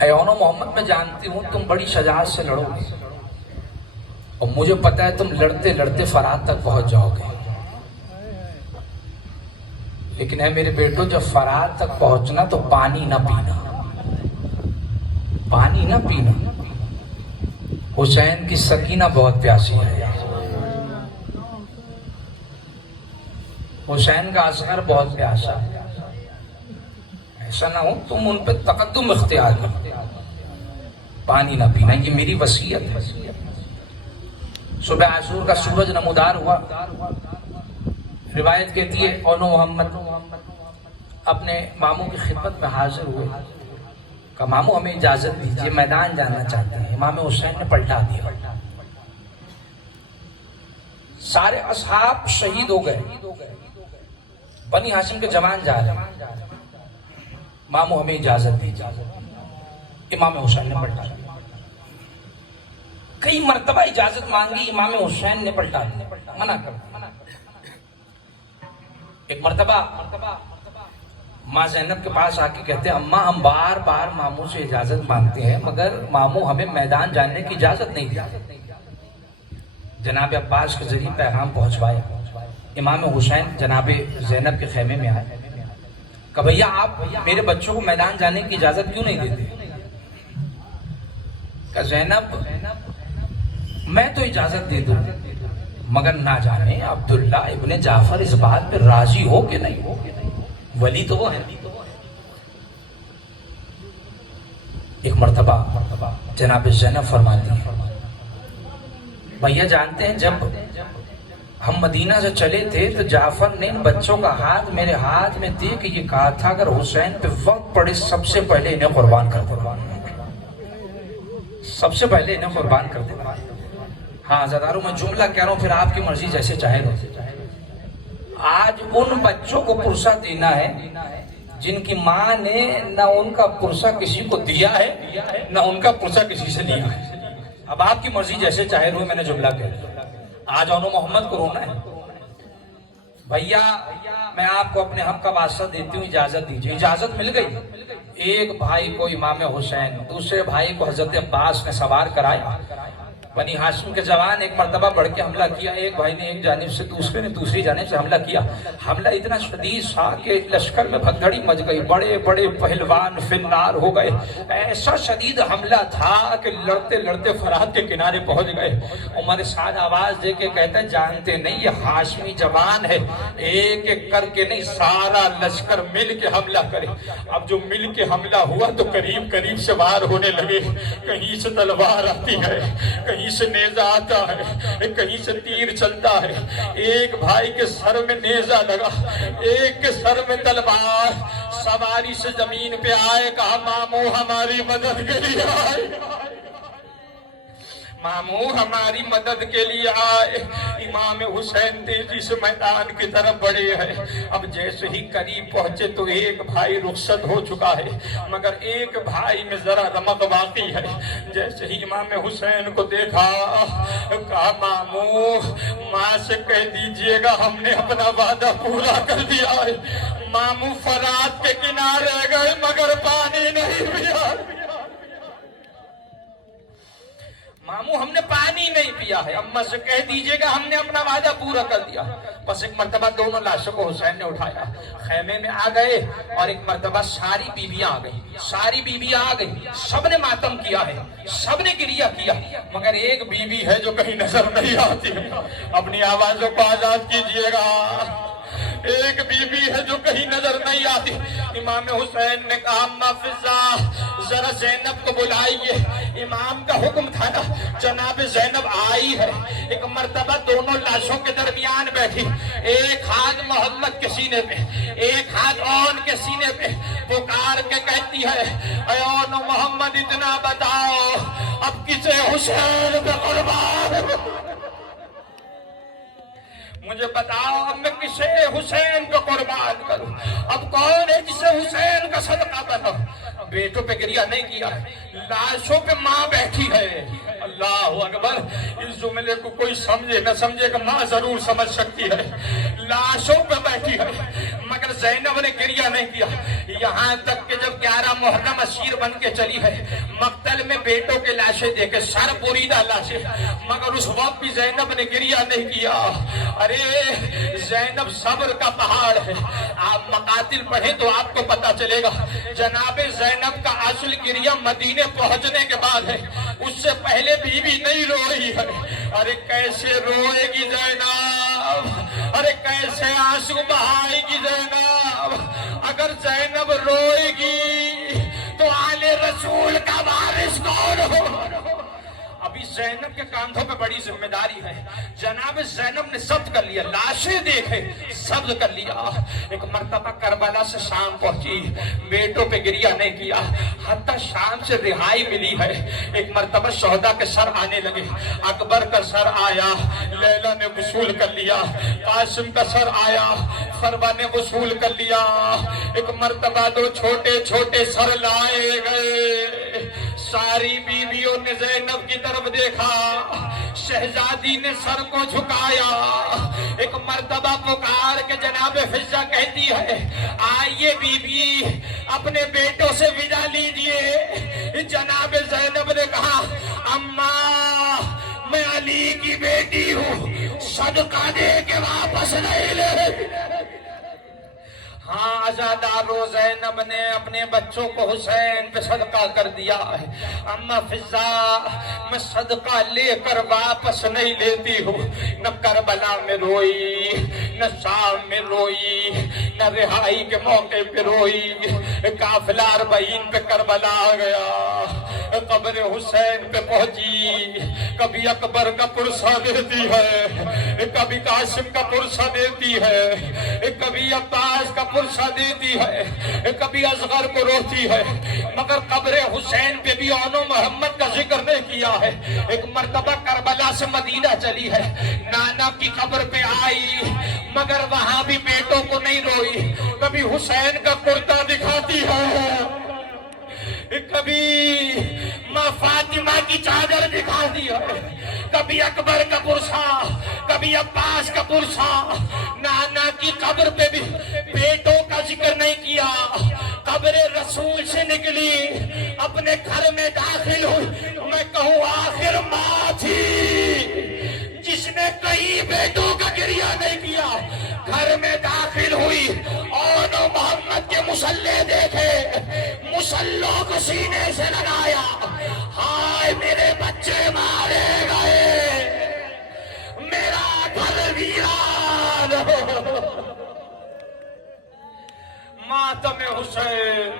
اے اونو محمد میں جانتی ہوں تم بڑی شجاعت سے لڑو گے اور مجھے پتا ہے تم لڑتے لڑتے فرات تک پہنچ جاؤ گے، لیکن اے میرے بیٹو جب فرات تک پہنچنا تو پانی نہ پینا، پانی نہ پینا۔ حسین کی سکینہ بہت پیاسی ہے، حسین کا اصغر بہت پیاسا ہے، ایسا نہ ہو تم ان پہ تقدم اختیار کرو، پانی نہ پینا، یہ میری وصیت ہے۔ صبح عاشور کا سورج نمودار ہوا، روایت کہتی ہے اونو محمد اپنے ماموں کی خدمت میں حاضر ہوئے، کہا ماموں ہمیں اجازت دیجیے میدان جانا چاہتے ہیں۔ امام حسین نے پلٹا دیا، سارے اصحاب شہید ہو گئے، بنی ہاشم کے جوان جا رہے ہیں، ماموں ہمیں اجازت دیجیے۔ امام حسین نے پلٹا دیا، کئی مرتبہ اجازت مانگی، امام حسین نے پلٹا دیا، منع کر دیا۔ ایک مرتبہ ماں زینب کے پاس آ کے کہتے ہیں اماں ہم بار بار ماموں سے اجازت مانگتے ہیں مگر ماموں ہمیں میدان جانے کی اجازت نہیں دیتے۔ جناب عباس کے ذریعے پیغام پہنچوایا، امام حسین جناب زینب کے خیمے میں آئے، کہ بھیا آپ میرے بچوں کو میدان جانے کی اجازت کیوں نہیں دیتے؟ کہ زینب میں تو اجازت دے دوں مگر نہ جانے عبداللہ ابن جعفر اس بات پہ راضی ہو کہ نہیں ہو، ولی تو وہ ہے۔ ایک مرتبہ جناب زینب فرماتی ہیں بھیا جانتے ہیں جب ہم مدینہ سے چلے تھے تو جعفر نے ان بچوں کا ہاتھ میرے ہاتھ میں دے کے یہ کہا تھا اگر حسین پہ وقت پڑے سب سے پہلے انہیں قربان کر دو، سب سے پہلے انہیں قربان کر دو۔ ہاں زداروں میں جملہ کہہ رہا ہوں پھر آپ کی مرضی جیسے چاہے گا۔ آج ان بچوں کو پرسہ دینا ہے جن کی ماں نے نہ ان کا پرسہ کسی کو دیا ہے نہ ان کا پرسہ کسی سے لیا ہے۔ اب آپ کی مرضی جیسے چاہے رو، میں نے جملہ کہہ دیا۔ آج اونو محمد کو رونا ہے، بھیا میں آپ کو اپنے حق کا واسطہ دیتی ہوں اجازت دیجیے۔ اجازت مل گئی، ایک بھائی کو امام حسین دوسرے بھائی کو حضرت عباس نے سوار کرایا، بنی ہاشم کے جوان ایک مرتبہ بڑھ کے حملہ کیا، ایک بھائی نے ایک جانب سے دوسرے نے دوسری جانب سے حملہ کیا، حملہ اتنا شدید تھا کہ لشکر میں بھگدڑی مچ گئی، بڑے بڑے پہلوان فنار ہو گئے، ایسا شدید حملہ تھا کہ لڑتے لڑتے فرات کے کنارے پہنچ گئے۔ عمر سعد آواز دے کے کہتا ہے جانتے نہیں یہ ہاشمی جوان ہے، ایک ایک کر کے نہیں سارا لشکر مل کے حملہ کرے۔ اب جو مل کے حملہ ہوا تو قریب قریب سے وار ہونے لگے، کہیں سے تلوار آتی ہے، کہیں سے نیزہ آتا ہے، کہیں سے تیر چلتا ہے، ایک بھائی کے سر میں نیزہ لگا، ایک کے سر میں تلوار، سواری سے زمین پہ آئے، کہا ماموں ہماری مدد کے لیے آئے، ماموں ہماری مدد کے لیے آئے۔ امام حسین تیزی سے میدان کی طرف بڑھے ہیں، اب جیسے ہی قریب پہنچے تو ایک بھائی رخصت ہو چکا ہے مگر ایک بھائی میں ذرا رمق باقی ہے۔ جیسے ہی امام حسین کو دیکھا کہا ماموں ماں سے کہہ دیجئے گا ہم نے اپنا وعدہ پورا کر دیا ہے۔ ماموں فرات کے کنارے گئے مگر پانی نہیں پیا، ماموں ہم نے پانی نہیں پیا ہے، اماں سے کہہ دیجئے گا ہم نے اپنا وعدہ پورا کر دیا۔ بس ایک مرتبہ دونوں لاشوں کو حسین نے اٹھایا، خیمے میں آ گئے اور ایک مرتبہ ساری بیویاں آ گئی، ساری بیویاں آ گئی، سب نے ماتم کیا ہے، سب نے گریہ کیا، مگر ایک بیوی ہے جو کہیں نظر نہیں آتی، اپنی آوازوں کو آزاد کیجئے گا، ایک بیوی ہے جو کہیں نظر نہیں آتی۔ امام حسین نے کہا اما فضا ذرا زینب کو بلائیے، امام کا حکم تھا نا، جناب زینب آئی ہے۔ ایک مرتبہ دونوں لاشوں کے درمیان بیٹھی، ایک ہاتھ محمد کے سینے پہ ایک ہاتھ اون کے سینے پہ، پکار کے کہتی ہے اے اون محمد اتنا بتاؤ اب کسے حسین پہ قربان، مجھے بتاؤ اب میں کسے حسین کو قربان کروں، اب کون ہے جسے حسین کا صدقہ بناؤ۔ بیٹوں پہ گریہ نہیں کیا، لاشوں پہ ماں بیٹھی ہے۔ اللہ اکبر، اس جملے کو کوئی سمجھے نہ سمجھے کہ ماں ضرور سمجھ سکتی ہے، لاشوں پہ بیٹھی ہے مگر مگر زینب نے گریہ نہیں کیا، یہاں تک کہ جب 11 محرم اسیر بن کے چلی ہے مقتل میں بیٹوں کے لاشیں دیکھے سر بریدہ لاشیں، مگر اس وقت بھی زینب نے گریہ نہیں کیا۔ ارے زینب صبر کا پہاڑ ہے، آپ مقاتل پڑھیں تو آپ کو پتا چلے گا۔ جناب زینب کا اصل گریہ مدینے پہنچنے کے بعد ہے، اس سے پہلے بیوی نہیں رو رہی ہے۔ ارے کیسے روئے گی زینب، ارے کیسے آنسو بہائے گی زینب۔ اگر زینب روئے گی تو آل رسول کا وارث کون ہو؟ ابھی زینب کے کاندھوں پہ بڑی ذمہ داری ہے۔ جناب زینب نے ضبط کر لیا، لاشیں دیکھے ضبط کر لیا۔ ایک مرتبہ کربلا سے شام پہنچی، بیٹوں پہ گریہ نہیں کیا، حتیٰ شام سے رہائی ملی ہے۔ ایک مرتبہ شہداء کے سر آنے لگے، اکبر کا سر آیا، لیلا نے غسول کر لیا، قاسم کا سر آیا، فروا نے غسول کر لیا۔ ایک مرتبہ دو چھوٹے چھوٹے سر لائے گئے، ساری بیویوں نے زینب کی طرف دیکھا، شہزادی نے سر کو جھکایا۔ ایک مرتبہ پکار کے جناب فضہ کہتی ہے آئیے بی بی اپنے بیٹوں سے ودا لیجئے۔ جناب زینب نے کہا اماں میں علی کی بیٹی ہوں، صدقہ دے کے واپس نہیں لے۔ ہاں عزادارو زینب نے اپنے بچوں کو حسین پہ صدقہ کر دیا ہے۔ اما فضہ میں صدقہ لے کر واپس نہیں لیتی ہوں، نہ کربلا میں روئی، نہ شام میں روئی، نہ رہائی کے موقع پہ روئی۔ قافلہ 40 پہ کربلا آ گیا، قبر حسین پہ پہنچی، کبھی اکبر کا پرسہ دیتی ہے، کبھی قاسم کا پرسہ دیتی ہے، کبھی عباس کا پرسہ دیتی ہے، کبھی اصغر کو روتی ہے، مگر قبر حسین پہ بھی آن و محمد کا ذکر نہیں کیا ہے۔ ایک مرتبہ کربلا سے مدینہ چلی ہے، نانا کی قبر پہ آئی، مگر وہاں بھی بیٹوں کو نہیں روئی، کبھی حسین کا کرتا دکھاتی ہے، کبھی ماں فاطمہ کی چادر دکھاتی ہے، کبھی اکبر کا پرسہ، کبھی عباس کا پرسہ۔ نانا کی قبر پہ بھی بیٹوں کا ذکر نہیں کیا۔ قبر رسول سے نکلی، اپنے گھر میں داخل ہوئی، میں کہوں آخر ماں تھی جس نے کئی بیٹوں کا گریہ نہیں کیا، گھر میں داخل ہوئی اور محمد کے مصلے دیکھے، مصلوں کو سینے سے لگایا، ہائے میرے بچے مارے گئے، میرا گھر ویران ہو۔ ماتم حسین